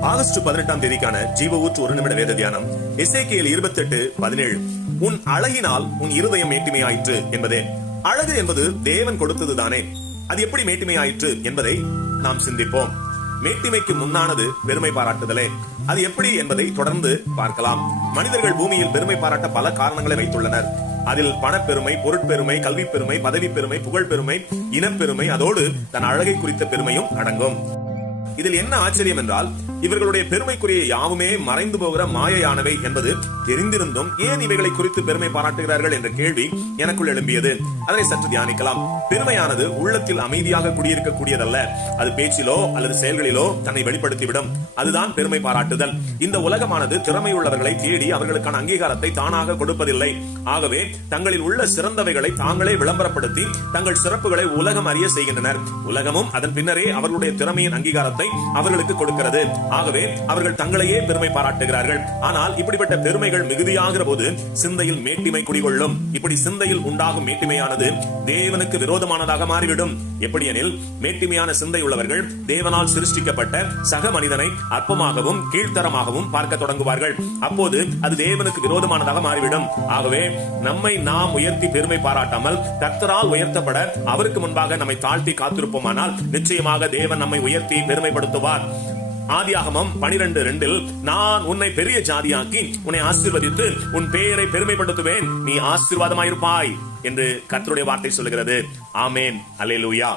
August பதினெட்டாம் தேதிக்கான ஜீவ ஊற்று ஒரு நிமிட வேத தியானம் இசைக்கியல் இருபத்தி எட்டு பதினேழு. உன் அழகினால் உன் இருதயம் மேட்டுமையாயிற்று என்பதே. அழகு என்பது தேவன் கொடுத்தது தானே. அது எப்படி மேட்டுமையாயிற்று என்பதை நாம் சிந்திப்போம். மேட்டிமைக்கு முன்னானது பெருமை பாராட்டுதலே. அது எப்படி என்பதை தொடர்ந்து பார்க்கலாம். மனிதர்கள் பூமியில் பெருமை பாராட்ட பல காரணங்களை வைத்துள்ளனர். அதில் பணப்பெருமை பொருட்பெருமை கல்வி பெருமை பதவி பெருமை புகழ் பெருமை இனப்பெருமை அதோடு தன் அழகை குறித்த பெருமையும் அடங்கும். இதில் என்ன ஆச்சரியம் என்றால் இவர்களுடைய பெருமைக்குரிய யாவுமே மறைந்து போகிற மாயையானவை என்பது தெரிந்திருந்தும் ஏன் இவைகளை குறித்து பெருமை பாராட்டுகிறார்கள் என்ற கேள்வி எனக்குள் எழும்பியது. அதனை சற்று தியானிக்கலாம். பெருமையானது உள்ளத்தில் அமைதியாக குடியிருக்கக்கூடியதல்ல. அது பேச்சிலோ அல்லது செயல்களிலோ தன்னை வெளிப்படுத்திவிடும். அதுதான் பெருமை பாராட்டுதல். இந்த உலகமானது திறமையுள்ளவர்களை தேடி அவர்களுக்கான அங்கீகாரத்தை தானாக கொடுப்பதில்லை. ஆகவே தங்களில் உள்ள சிறந்தவைகளை தாங்களே விளம்பரப்படுத்தி தங்கள் சிறப்புகளை உலகம் அறிய செய்கின்றனர். உலகமும் அதன் பின்னரே அவர்களுடைய திறமையின் அங்கீகாரத்தை அவர்களுக்கு கொடுக்கிறது. ஆகவே அவர்கள் தங்களையே பெருமை பாராட்டுகிறார்கள். ஆனால் இப்படிப்பட்ட பெருமைகள் மிகுதியாகிற போது சிந்தையில் மேட்டிமை குடிகொள்ளும். இப்படி சிந்தையில் உண்டாகும் மேட்டிமையானது தேவனுக்கு விரோதமானதாக மாறிவிடும். எப்படி எனில் மேட்டிமையான சிந்தை உள்ளவர்கள் தேவனால் சிருஷ்டிக்கப்பட்ட சக மனிதனை அற்பமாகவும் கீழ்த்தரமாகவும் பார்க்க தொடங்குவார்கள். அப்போது அது தேவனுக்கு விரோதமானதாக மாறிவிடும். ஆகவே நம்மை நாம் உயர்த்தி பெருமை பாராட்டாமல் கர்த்தரால் உயர்த்தப்பட அவருக்கு முன்பாக நம்மை தாழ்த்தி காத்திருப்போமானால் நிச்சயமாக தேவன் நம்மை உயர்த்தி பெருமைப்பட பெருமைப்படுத்துவார் ஆதியாகமம் பனிரெண்டு ரெண்டில் நான் உன்னை பெரிய ஜாதியாக்கி உன்னை ஆசீர்வதித்து உன் பெயரை பெருமைப்படுத்துவேன். நீ ஆசீர்வாதமாயிருப்பாய் என்று கர்த்தருடைய வார்த்தை சொல்லுகிறது. ஆமேன். அல்லேலூயா.